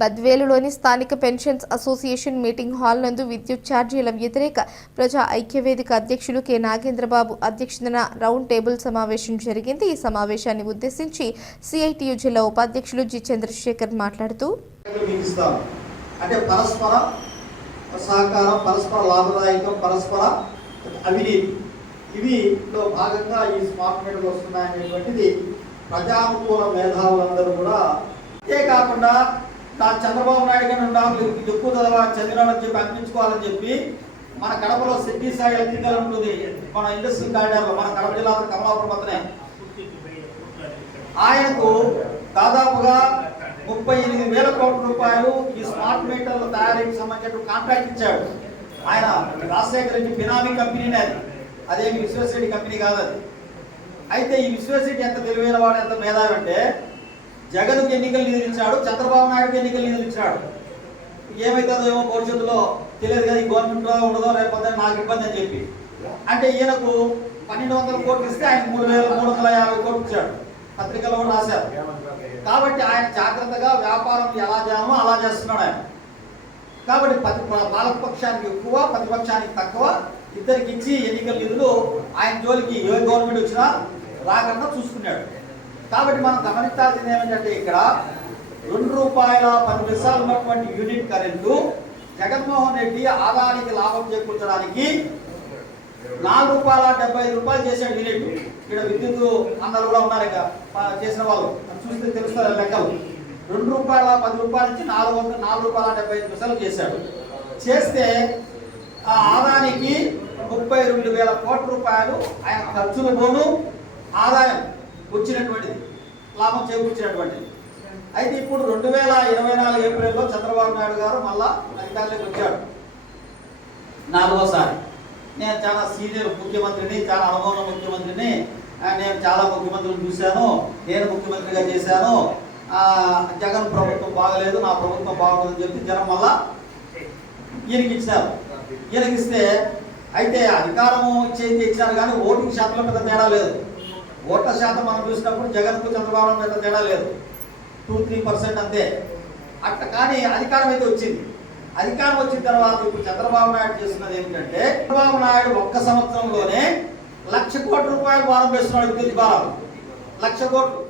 బద్వేలులోని స్థానిక pensions association meeting hall నందు విద్యుత్ ఛార్జీల వ్యతిరేక ప్రజా ఐక్యవేదిక అధ్యక్షులు కె నాగేంద్రబాబు అధ్యక్షతన రౌండ్ టేబుల్ సమావేశం జరిగింది. ఈ సమావేశాన్ని ఉద్దేశించి సిఐటియు జిల్లా ఉపాధ్యక్షులు జి చంద్రశేఖర్ మాట్లాడుతూ అంటే పరస్పర సహకారం, పరస్పర లాభదాయకం, పరస్పర అవినీతి ఇవిలో భాగంగా ఈ స్మార్ట్ మీటర్లు వస్తున్నాయనేటువంటిది ప్రజానుకూల మేధావులందరూ కూడా ఇదే కాకుండా చంద్రబాబు నాయుడు గారు నాకు ఎక్కువ చదివినాడని చెప్పి అనిపించుకోవాలని చెప్పి మన కడపలో సిటీ స్థాయి ఎలక్ట్రికల్ ఉంటుంది, మన ఇండస్ట్రియల్ కారిడార్లో మన కడప జిల్లా కమలాపురం పక్కనే ఆయనకు దాదాపుగా 38,000 కోట్ల రూపాయలు ఈ స్మార్ట్ మీటర్ల తయారీకి సంబంధించిన కాంట్రాక్ట్ ఇచ్చాడు. ఆయన రాజశేఖర్ రెడ్డి బినామీ కంపెనీనే అదేమి విశ్వేశ్వరెడ్డి కంపెనీ కాదు అది. అయితే ఈ విశ్వేశ్వరెడ్డి ఎంత తెలివైన వాడు, ఎంత మేధావి అంటే జగన్కి ఎన్నికలు నిధులు ఇచ్చాడు, చంద్రబాబు నాయుడుకి ఎన్నికలు నిధులు ఇచ్చాడు. ఏమవుతుందో ఏమో భవిష్యత్తులో తెలియదు కదా, ఈ గవర్నమెంట్లో ఉండదో రేపు నాకు ఇబ్బంది అని చెప్పి. అంటే ఈయనకు 1,200 కోట్లు ఇస్తే ఆయన 3,350 కోట్లు ఇచ్చాడు. పత్రికలో కూడా రాశారు. కాబట్టి ఆయన జాగ్రత్తగా వ్యాపారం ఎలా చేయాలో అలా చేస్తున్నాడు ఆయన. కాబట్టి పాలకపక్షానికి ఎక్కువ, ప్రతిపక్షానికి తక్కువ, ఇద్దరికి ఇచ్చి ఎన్నికల నిధులు ఆయన జోలికి ఏ గవర్నమెంట్ వచ్చినా రాకుండా చూసుకున్నాడు. కాబట్టి మనం గమనించాల్సింది ఏమిటంటే ఇక్కడ ₹2.10 ఉన్నటువంటి యూనిట్ కరెంటు జగన్మోహన్ రెడ్డి ఆదాయానికి లాభం చేకూర్చడానికి ₹4.75 చేశాడు యూనిట్. ఇక్కడ విద్యుత్ అందరూ కూడా ఉన్నారు ఇక చేసిన వాళ్ళు చూస్తే తెలుస్తారు లెక్కలు. ₹2.10 నుంచి ₹4.75 చేశాడు. చేస్తే ఆ ఆదాయానికి 32,000 కోట్ల రూపాయలు ఆయన ఖర్చులు పోను ఆదాయం వచ్చినటువంటిది, లాభం చేకూర్చినటువంటిది. అయితే ఇప్పుడు 2024 ఏప్రిల్లో చంద్రబాబు నాయుడు గారు మళ్ళా అధికారంలోకి వచ్చాడు 4వసారి. నేను చాలా సీనియర్ ముఖ్యమంత్రిని, చాలా అనుభవం ముఖ్యమంత్రిని, నేను చాలా ముఖ్యమంత్రులు చూశాను, నేను ముఖ్యమంత్రిగా చేశాను, జగన్ ప్రభుత్వం బాగలేదు, నా ప్రభుత్వం బాగుంటుందని చెప్పి జనం మళ్ళా ఈయనకి ఇచ్చారు. ఈయనకిస్తే అయితే అధికారము ఇచ్చారు కానీ ఓటింగ్ శాతంలో పెద్ద తేడా లేదు. ఓట్ల శాతం మనం చూసినప్పుడు జగన్కు చంద్రబాబు పెద్ద తేడా లేదు, 2-3% అంతే. అట్లా కానీ అధికారం అయితే వచ్చింది. అధికారం వచ్చిన తర్వాత ఇప్పుడు చంద్రబాబు నాయుడు చేస్తున్నది ఏమిటంటే, చంద్రబాబు నాయుడు 1 సంవత్సరంలోనే 1,00,000 కోట్ల రూపాయలు భారం వేస్తున్నాడు. విద్యుత్ భారం 1,00,000 కోట్లు.